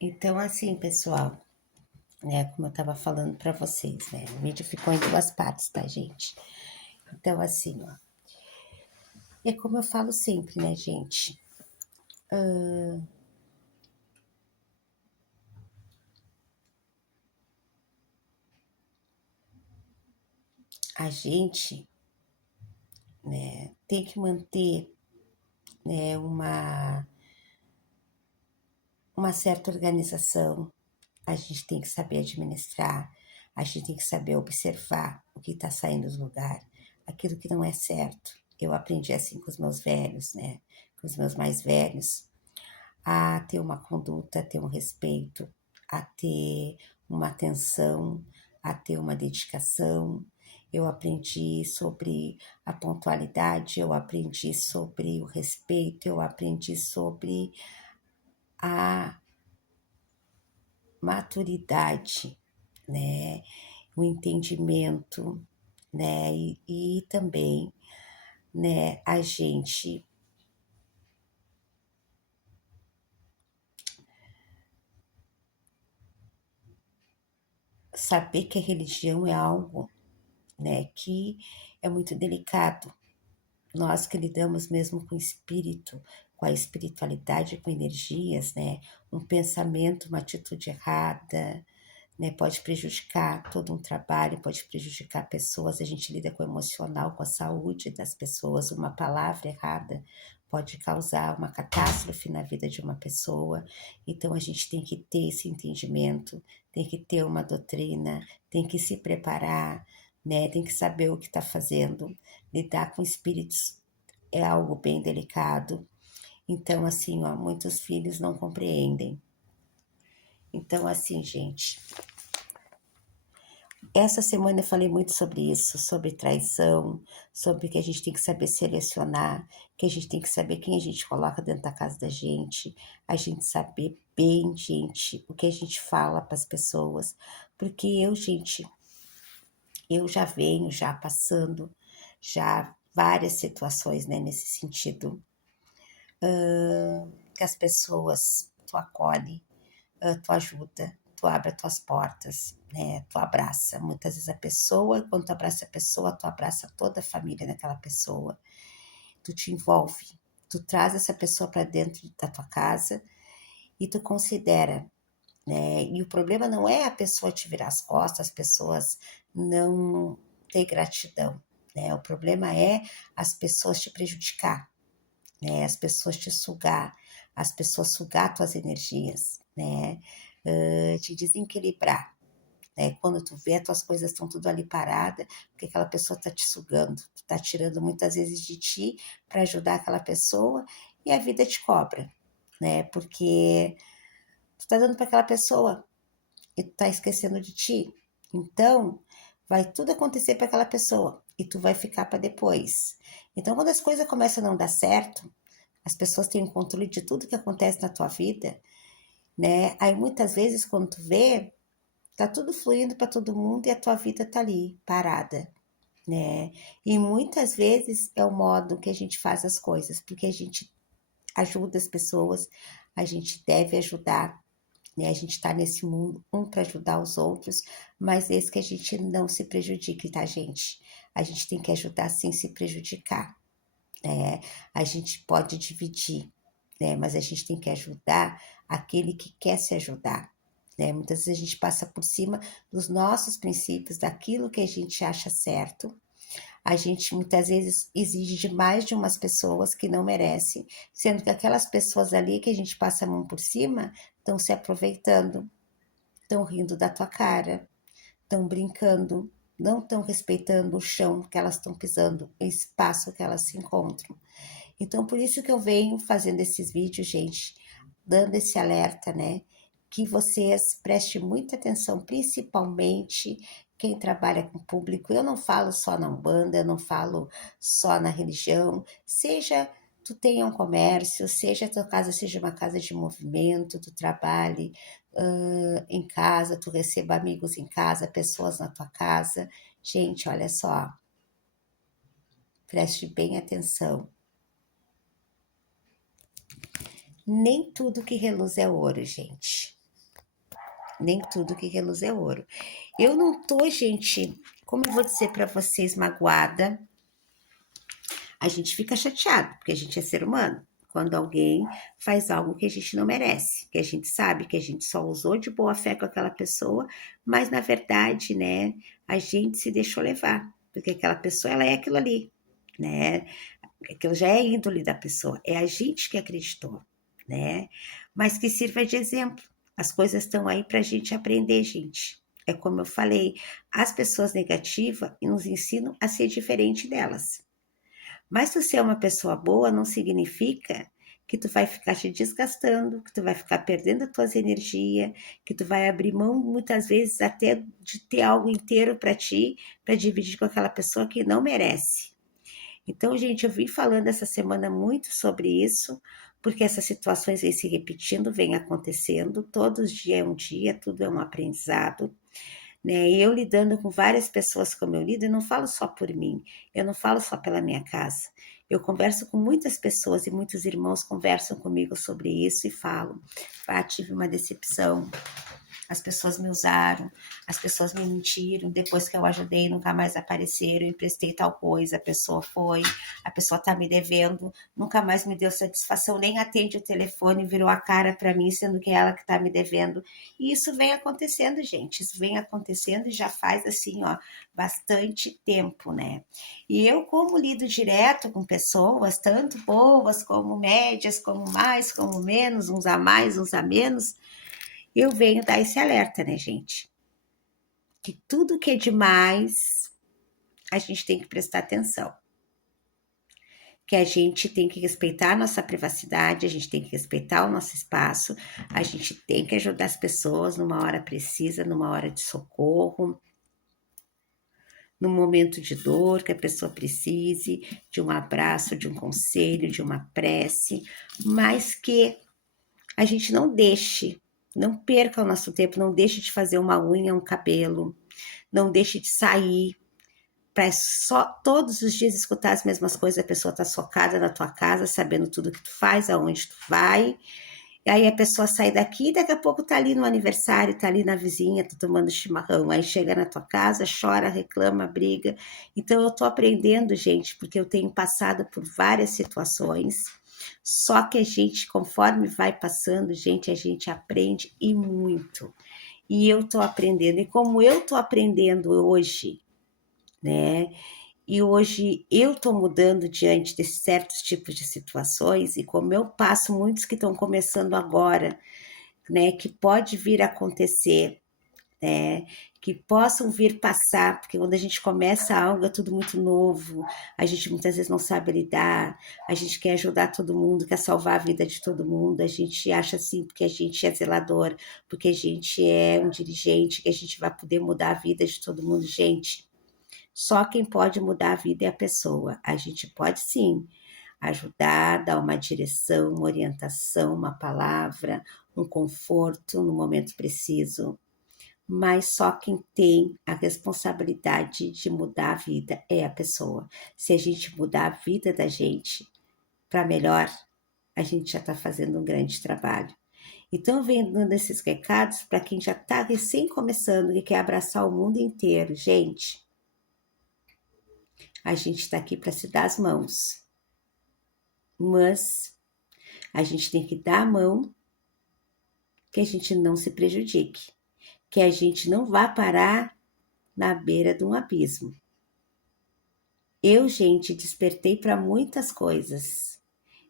Então, assim, pessoal, né, como eu tava falando pra vocês, né, o vídeo ficou em duas partes, tá, gente? Então, assim, ó, é como eu falo sempre, né, gente? A gente, né, tem que manter, né, uma certa organização, a gente tem que saber administrar, a gente tem que saber observar o que está saindo do lugar, aquilo que não é certo. Eu aprendi assim com os meus velhos, né, com os meus mais velhos, a ter uma conduta, a ter um respeito, a ter uma atenção, a ter uma dedicação. Eu aprendi sobre a pontualidade, eu aprendi sobre o respeito, eu aprendi sobre a maturidade, né? O entendimento, né? E também, né, a gente saber que a religião é algo, né, que é muito delicado. Nós que lidamos mesmo com o espírito, com a espiritualidade, com energias, né? Um pensamento, uma atitude errada, né? Pode prejudicar todo um trabalho, pode prejudicar pessoas. A gente lida com o emocional, com a saúde das pessoas. Uma palavra errada pode causar uma catástrofe na vida de uma pessoa. Então a gente tem que ter esse entendimento, tem que ter uma doutrina, tem que se preparar, né? Tem que saber o que está fazendo. Lidar com espíritos é algo bem delicado. Então, assim, ó, muitos filhos não compreendem. Então, assim, gente, essa semana eu falei muito sobre isso, sobre traição, sobre que a gente tem que saber selecionar, que a gente tem que saber quem a gente coloca dentro da casa da gente, a gente saber bem, gente, o que a gente fala para as pessoas. Porque eu, gente, eu já venho já passando já várias situações, né, nesse sentido, que as pessoas tu acolhe, tu ajuda, tu abre as tuas portas, né? Tu abraça. Muitas vezes a pessoa, quando tu abraça a pessoa, tu abraça toda a família daquela pessoa. Tu te envolve, tu traz essa pessoa para dentro da tua casa e tu considera, né? E o problema não é a pessoa te virar as costas, as pessoas não ter gratidão, né? O problema é as pessoas te prejudicar, né? As pessoas te sugar, as pessoas sugar tuas energias, né? Te desequilibrar, né? Quando tu vê, as tuas coisas estão tudo ali parada, porque aquela pessoa tá te sugando, tu tá tirando muitas vezes de ti para ajudar aquela pessoa e a vida te cobra, né? Porque tu tá dando para aquela pessoa e tu tá esquecendo de ti. Então, vai tudo acontecer para aquela pessoa e tu vai ficar para depois. Então, quando as coisas começam a não dar certo, as pessoas têm o controle de tudo que acontece na tua vida, né? Aí muitas vezes quando tu vê, tá tudo fluindo para todo mundo e a tua vida tá ali, parada, né? E muitas vezes é o modo que a gente faz as coisas, porque a gente ajuda as pessoas, a gente deve ajudar, né? A gente tá nesse mundo um para ajudar os outros, mas esse que a gente não se prejudique, tá, gente? A gente tem que ajudar sem se prejudicar, né? A gente pode dividir, né? Mas a gente tem que ajudar aquele que quer se ajudar, né? Muitas vezes a gente passa por cima dos nossos princípios, daquilo que a gente acha certo. A gente muitas vezes exige demais de umas pessoas que não merecem, sendo que aquelas pessoas ali que a gente passa a mão por cima estão se aproveitando, estão rindo da tua cara, estão brincando, não estão respeitando o chão que elas estão pisando, o espaço que elas se encontram. Então, por isso que eu venho fazendo esses vídeos, gente, dando esse alerta, né? Que vocês prestem muita atenção, principalmente quem trabalha com público. Eu não falo só na Umbanda, eu não falo só na religião, seja tu tenha um comércio, seja a tua casa seja uma casa de movimento, tu trabalhe em casa, tu receba amigos em casa, pessoas na tua casa. Gente, olha só, preste bem atenção. Nem tudo que reluz é ouro, gente. Nem tudo que reluz é ouro. Eu não tô, gente, como eu vou dizer para vocês, magoada. A gente fica chateado, porque a gente é ser humano. Quando alguém faz algo que a gente não merece, que a gente sabe que a gente só usou de boa fé com aquela pessoa, mas na verdade, né, a gente se deixou levar, porque aquela pessoa, ela é aquilo ali, né? Aquilo já é índole da pessoa, é a gente que acreditou, né? Mas que sirva de exemplo. As coisas estão aí para a gente aprender, gente. É como eu falei, as pessoas negativas nos ensinam a ser diferente delas. Mas tu ser uma pessoa boa não significa que tu vai ficar te desgastando, que tu vai ficar perdendo as tuas energias, que tu vai abrir mão muitas vezes até de ter algo inteiro para ti, para dividir com aquela pessoa que não merece. Então, gente, eu vim falando essa semana muito sobre isso, porque essas situações vêm se repetindo, vêm acontecendo, todos os dias é um dia, tudo é um aprendizado, né? E eu lidando com várias pessoas como eu lido, eu não falo só por mim, eu não falo só pela minha casa. Eu converso com muitas pessoas e muitos irmãos conversam comigo sobre isso e falam: ah, tive uma decepção, as pessoas me usaram, as pessoas me mentiram, depois que eu ajudei nunca mais apareceram, emprestei tal coisa, a pessoa foi, a pessoa tá me devendo, nunca mais me deu satisfação, nem atende o telefone, virou a cara para mim, sendo que é ela que tá me devendo. E isso vem acontecendo, gente, isso vem acontecendo e já faz assim, ó, bastante tempo, né? E eu, como lido direto com pessoas, tanto boas como médias, como mais, como menos, uns a mais, uns a menos, eu venho dar esse alerta, né, gente? Que tudo que é demais, a gente tem que prestar atenção. Que a gente tem que respeitar a nossa privacidade, a gente tem que respeitar o nosso espaço, a gente tem que ajudar as pessoas numa hora precisa, numa hora de socorro, num momento de dor que a pessoa precise de um abraço, de um conselho, de uma prece, mas que a gente não deixe, não perca o nosso tempo, não deixe de fazer uma unha, um cabelo, não deixe de sair para só todos os dias escutar as mesmas coisas, a pessoa tá socada na tua casa, sabendo tudo que tu faz, aonde tu vai, e aí a pessoa sai daqui, daqui a pouco tá ali no aniversário, tá ali na vizinha, tá tomando chimarrão, aí chega na tua casa, chora, reclama, briga. Então eu tô aprendendo, gente, porque eu tenho passado por várias situações, só que a gente, conforme vai passando, gente, a gente aprende e muito. E eu tô aprendendo, e como eu tô aprendendo hoje, né? E hoje eu estou mudando diante de certos tipos de situações, e como eu passo muitos que estão começando agora, né? Que pode vir a acontecer, né? Que possam vir passar, porque quando a gente começa algo é tudo muito novo, a gente muitas vezes não sabe lidar, a gente quer ajudar todo mundo, quer salvar a vida de todo mundo, a gente acha assim, porque a gente é zelador, porque a gente é um dirigente, que a gente vai poder mudar a vida de todo mundo, gente. Só quem pode mudar a vida é a pessoa. A gente pode sim ajudar, dar uma direção, uma orientação, uma palavra, um conforto no momento preciso, mas só quem tem a responsabilidade de mudar a vida é a pessoa. Se a gente mudar a vida da gente para melhor, a gente já está fazendo um grande trabalho. Então, eu venho dando esses recados para quem já está recém começando e quer abraçar o mundo inteiro. Gente, a gente está aqui para se dar as mãos, mas a gente tem que dar a mão que a gente não se prejudique, que a gente não vá parar na beira de um abismo. Eu, gente, despertei para muitas coisas.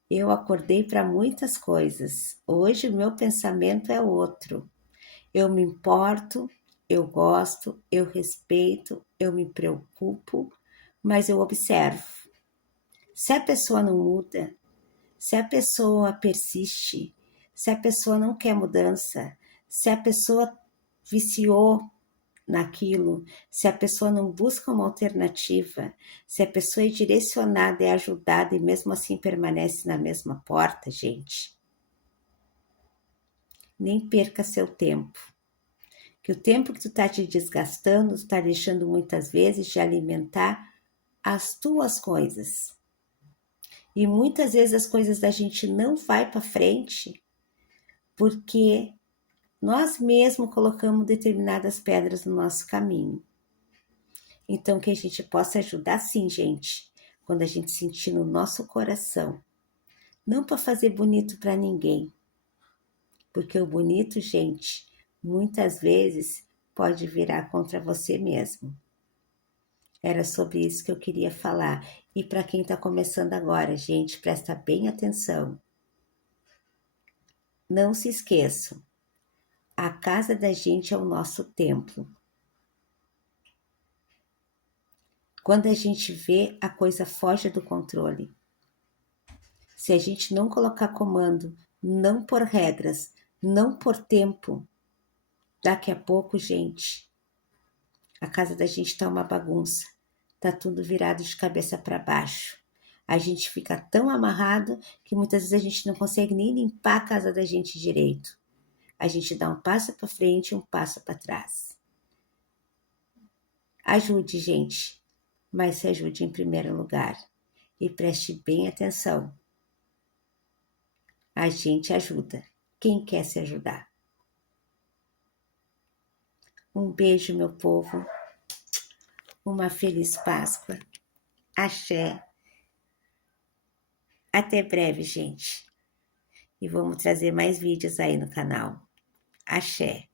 Eu acordei para muitas coisas. Hoje o meu pensamento é outro. Eu me importo, eu gosto, eu respeito, eu me preocupo, mas eu observo. Se a pessoa não muda, se a pessoa persiste, se a pessoa não quer mudança, se a pessoa viciou naquilo, se a pessoa não busca uma alternativa, se a pessoa é direcionada, é ajudada e mesmo assim permanece na mesma porta, gente, nem perca seu tempo. Que o tempo que tu tá te desgastando, tu tá deixando muitas vezes de alimentar as tuas coisas. E muitas vezes as coisas da gente não vai para frente porque Nós mesmos colocamos determinadas pedras no nosso caminho. Então, que a gente possa ajudar sim, gente, quando a gente sentir no nosso coração. Não para fazer bonito para ninguém, porque o bonito, gente, muitas vezes pode virar contra você mesmo. Era sobre isso que eu queria falar. E para quem está começando agora, gente, presta bem atenção. Não se esqueçam, a casa da gente é o nosso templo. Quando a gente vê, a coisa foge do controle. Se a gente não colocar comando, não por regras, não por tempo, daqui a pouco, gente, a casa da gente tá uma bagunça. Tá tudo virado de cabeça para baixo. A gente fica tão amarrado que muitas vezes a gente não consegue nem limpar a casa da gente direito. A gente dá um passo para frente e um passo para trás. Ajude, gente, mas se ajude em primeiro lugar. E preste bem atenção. A gente ajuda quem quer se ajudar. Um beijo, meu povo. Uma feliz Páscoa. Axé. Até breve, gente. E vamos trazer mais vídeos aí no canal. Axé.